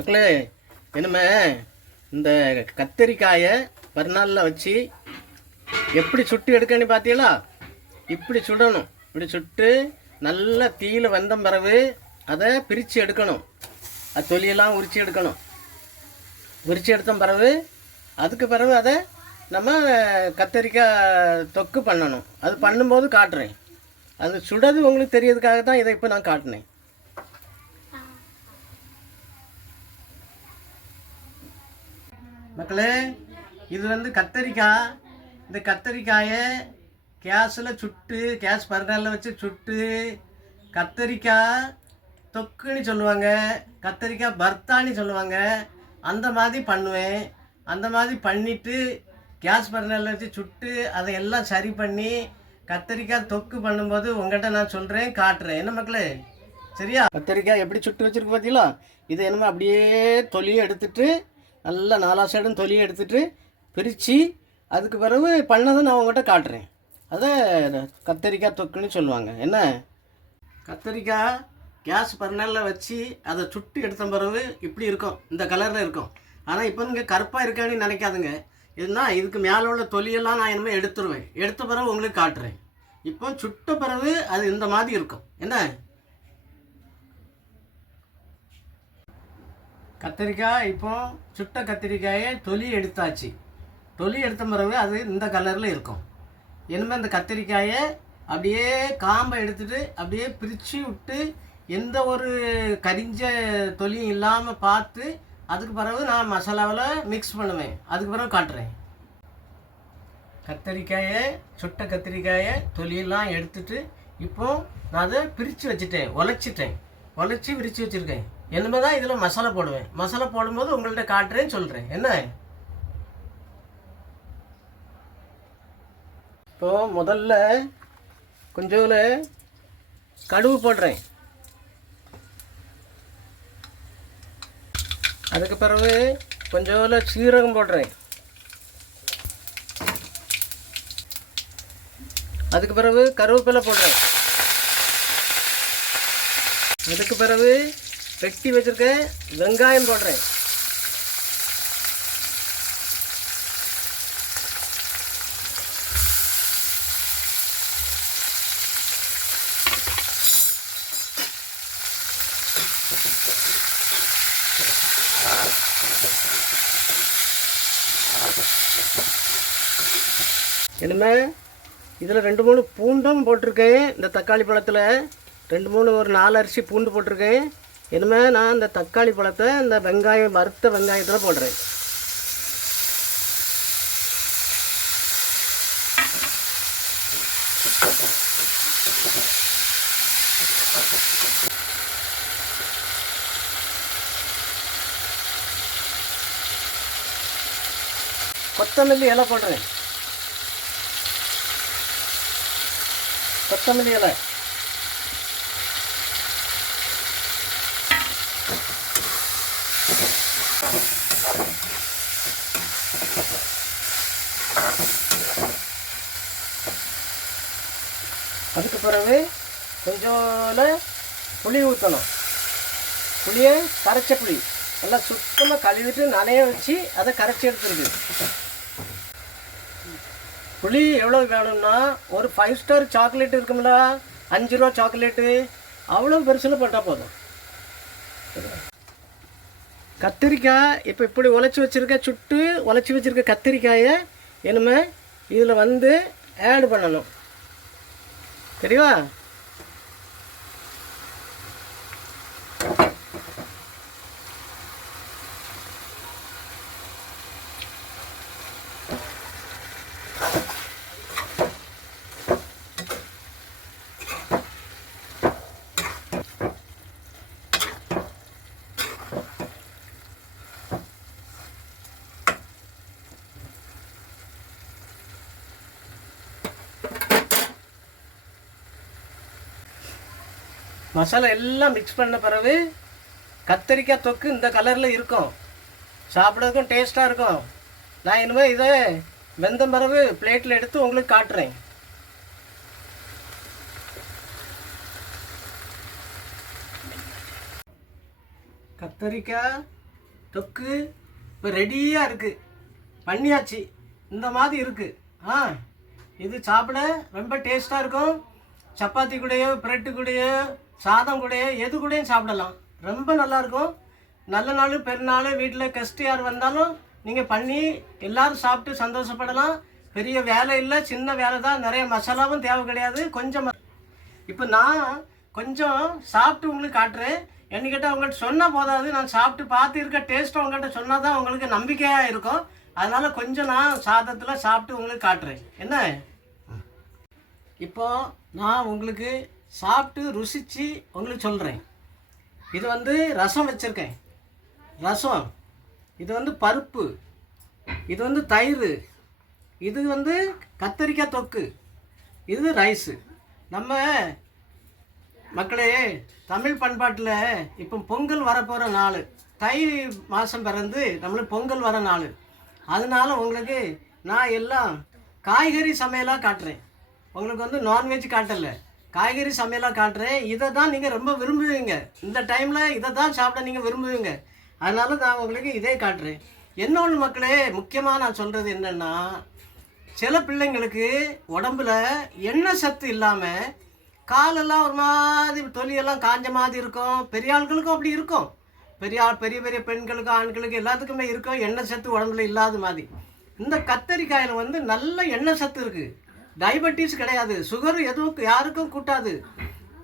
மக்களே என்னமே இந்த கத்தரிக்காயை மறுநாளில் வச்சு எப்படி சுட்டு எடுக்கன்னு பார்த்தீங்களா இப்படி சுடணும். இப்படி சுட்டு நல்லா தீயில் வெந்த பிறகு அதை பிரித்து எடுக்கணும். அது தொலியெல்லாம் உரித்து எடுக்கணும். உரித்து எடுத்த பிறகு அதுக்கு பிறகு அதை நம்ம கத்தரிக்காய் தொக்கு பண்ணணும். அது பண்ணும்போது காட்டுறேன். அது சுடது உங்களுக்கு தெரியறதுக்காக தான் இதை இப்போ நான் காட்டினேன். மக்களே இது வந்து கத்தரிக்காய். இந்த கத்தரிக்காயை கேஸில் சுட்டு கேஸ் பர்னரில் வச்சு சுட்டு கத்தரிக்காய் தொக்குன்னு சொல்லுவாங்க. கத்தரிக்காய் பர்த்தான்னு சொல்லுவாங்க. அந்த மாதிரி பண்ணுவேன். அந்த மாதிரி பண்ணிவிட்டு கேஸ் பர்னரில் வச்சு சுட்டு அதை எல்லாம் சரி பண்ணி கத்தரிக்காய் தொக்கு பண்ணும்போது உங்கள்கிட்ட நான் சொல்கிறேன் காட்டுறேன். என்ன மக்களே? சரியா? கத்தரிக்காய் எப்படி சுட்டு வச்சுருக்கு பார்த்தீங்களா? இது என்னமோ அப்படியே தொலியை எடுத்துட்டு நல்லா நாலா சைடும் தொலியை எடுத்துட்டு பிரித்து அதுக்கு பிறகு பண்ணதை நான் உங்கள்கிட்ட காட்டுறேன். அதை கத்தரிக்காய் தொக்குன்னு சொல்லுவாங்க. என்ன? கத்தரிக்காய் கேஸ் பர்னரில் வச்சு அதை சுட்டு எடுத்த பிறகு இப்படி இருக்கும். இந்த கலரில் இருக்கும். ஆனால் இப்போ நீங்கள் கருப்பாக இருக்கான்னு நினைக்காதுங்க. இதுனா இதுக்கு மேலே உள்ள தொலியெல்லாம் நான் இனிமேல் எடுத்துருவேன். எடுத்த பிறகு உங்களுக்கு காட்டுறேன். இப்போ சுட்ட பிறகு அது இந்த மாதிரி இருக்கும். என்ன? கத்திரிக்காய் இப்போ சுட்ட கத்திரிக்காயை தொலி எடுத்தாச்சு. தொலி எடுத்த பிறகு அது இந்த கலரில் இருக்கும். இனிமேல் இந்த கத்திரிக்காயை அப்படியே காம்பை எடுத்துட்டு அப்படியே பிரித்து விட்டு எந்த ஒரு கரிஞ்ச தொலியும் இல்லாமல் பார்த்து அதுக்கு பிறகு நான் மசாலாவில் மிக்ஸ் பண்ணுவேன். அதுக்கு பிறகு காட்டுறேன். கத்திரிக்காயை சுட்ட கத்திரிக்காயை தொலியெல்லாம் எடுத்துட்டு இப்போ நான் அதை பிரித்து வச்சுட்டேன். உழைச்சிட்டேன் உழைச்சி விரித்து வச்சுருக்கேன். இனிமேல் தான் இதில் மசாலா போடுவேன். மசாலா போடும்போது உங்கள்கிட்ட காட்டுறேன்னு சொல்கிறேன் என்ன? இப்போது முதல்ல கொஞ்சோல கடுகு போடுறேன். அதுக்கு பிறகு கொஞ்சோல சீரகம் போடுறேன். அதுக்கு பிறகு கருவேப்பிலை போடுறேன். அதுக்கு பிறகு வெட்டி வச்சுருக்க வெங்காயம் போடுறேன். என்னமே இதில் ரெண்டு மூணு பூண்டும் போட்டிருக்கேன். இந்த தக்காளி பழத்தில் ரெண்டு மூணு ஒரு நாலு அரிசி பூண்டு போட்டிருக்கேன். இனிமேல் நான் இந்த தக்காளி பழத்தை இந்த வெங்காயம் வறுத்த வெங்காயத்தில் போடுறேன். கொத்தமல்லி இலை போடுறேன். கொத்தமல்லி இலை. அதுக்கு பிறகு கொஞ்சோல புளி ஊற்றணும் புளியை கரைச்ச புளி. நல்லா சுத்தமாக கழுவிட்டு நனைய வச்சு அதை கரைச்சி எடுத்துருக்கு. புளி எவ்வளோ வேணும்னா ஒரு ஃபைவ் ஸ்டார் சாக்லேட் இருக்கும்ல அஞ்சு ரூபா சாக்லேட்டு அவ்வளோ பெருசில் போட்டால் போதும். கத்திரிக்காய் இப்போ இப்படி உழைச்சி வச்சுருக்க சுட்டு உழைச்சி வச்சுருக்க கத்திரிக்காயை இனிமே இதில் வந்து ஆட் பண்ணணும். Kaliwa. மசாலா எல்லாம் மிக்ஸ் பண்ண பிறகு கத்தரிக்காய் தொக்கு இந்த கலரில் இருக்கும். சாப்பிட்றதுக்கும் டேஸ்ட்டாக இருக்கும். நான் இனிமேல் இதை வெந்த பிறகு பிளேட்டில் எடுத்து உங்களுக்கு காட்டுறேன். கத்தரிக்காய் தொக்கு இப்போ ரெடியாக இருக்குது பண்ணியாச்சு. இந்த மாதிரி இருக்குது ஆ இது சாப்பிட ரொம்ப டேஸ்ட்டாக இருக்கும். சப்பாத்தி கூடயோ பிரெட்டு கூடயோ சாதம் கூடயோ எது கூடயும் சாப்பிடலாம். ரொம்ப நல்லாயிருக்கும். நல்ல நாள் பெருநாள் வீட்டில் கெஸ்ட் யார் வந்தாலும் நீங்கள் பண்ணி எல்லாரும் சாப்பிட்டு சந்தோஷப்படலாம். பெரிய வேலை இல்லை சின்ன வேலை தான். நிறைய மசாலாவும் தேவை கிடையாது. கொஞ்சம் இப்போ நான் கொஞ்சம் சாப்பிட்டு உங்களுக்கு காட்டுறேன். என்ன கேட்டால் சொன்னால் போதாது. நான் சாப்பிட்டு பார்த்து இருக்க டேஸ்ட்டை சொன்னால் தான் உங்களுக்கு நம்பிக்கையாக இருக்கும். அதனால் கொஞ்சம் நான் சாதத்தில் சாப்பிட்டு உங்களுக்கு காட்டுறேன். என்ன? இப்போ நான் உங்களுக்கு சாப்பிட்டு ருசித்து உங்களுக்கு சொல்கிறேன் இது வந்து ரசம் வச்சுருக்கேன். ரசம். இது வந்து பருப்பு. இது வந்து தயிர். இது வந்து கத்தரிக்காய் தொக்கு. இது ரைஸு. நம்ம மக்களே தமிழ் பண்பாட்டில் இப்போ பொங்கல் வரப்போகிற நாள். தை மாதம் பிறந்து நம்மளுக்கு பொங்கல் வர நாள். அதனால உங்களுக்கு நான் எல்லாம் காய்கறி சமையலாக காட்டுறேன். உங்களுக்கு வந்து நான்வெஜ் காட்டலை. காய்கறி சமையலாக காட்டுறேன். இதை தான் நீங்கள் ரொம்ப விரும்புவீங்க. இந்த டைமில் இதை தான் சாப்பிட நீங்கள் விரும்புவீங்க. அதனால நான் உங்களுக்கு இதே காட்டுறேன். இன்னொன்று மக்களே முக்கியமாக நான் சொல்கிறது என்னென்னா சில பிள்ளைங்களுக்கு உடம்புல எண்ணெய் சத்து இல்லாமல் காலெல்லாம் ஒரு மாதிரி தொலியெல்லாம் காஞ்ச மாதிரி இருக்கும். பெரிய ஆட்களுக்கும் அப்படி இருக்கும். பெரிய ஆள் பெரிய பெரிய பெண்களுக்கும் ஆண்களுக்கும் எல்லாத்துக்குமே இருக்கும். எண்ணெய் சத்து உடம்புல இல்லாத மாதிரி. இந்த கத்தரிக்காயில் வந்து நல்ல எண்ணெய் சத்து இருக்குது டயபெட்டிஸ் கிடையாது. சுகரும் எதுவும் யாருக்கும் கூட்டாது.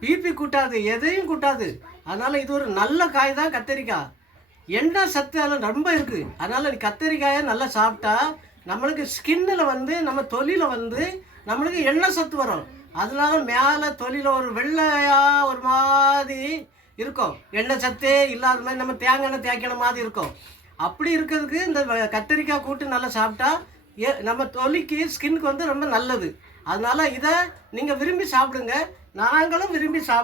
பிபி கூட்டாது எதையும் கூட்டாது. அதனால் இது ஒரு நல்ல காய் தான் கத்தரிக்காய். எண்ணெய் சத்து அதில் ரொம்ப இருக்குது அதனால் நீ கத்தரிக்காயை நல்லா சாப்பிட்டா நம்மளுக்கு ஸ்கின்னில் வந்து நம்ம தொலியில் வந்து நம்மளுக்கு எண்ணெய் சத்து வரும்? அதனால மேலே தொலியில் ஒரு வெள்ளையாக ஒரு மாதிரி இருக்கும். எண்ணெய் சத்தே இல்லாத மாதிரி நம்ம தேங்காய் எண்ணெய் தேய்க்கிற மாதிரி இருக்கும். அப்படி இருக்கிறதுக்கு இந்த கத்திரிக்காய் கத்தரிக்காய் கூட்டு நல்லா சாப்பிட்டா ஏ நம்ம தொலிக்கு ஸ்கின்னுக்கு வந்து ரொம்ப நல்லது. அதனால் இதை நீங்கள் விரும்பி சாப்பிடுங்க. நாங்களும் விரும்பி சாப்பிடுவோம்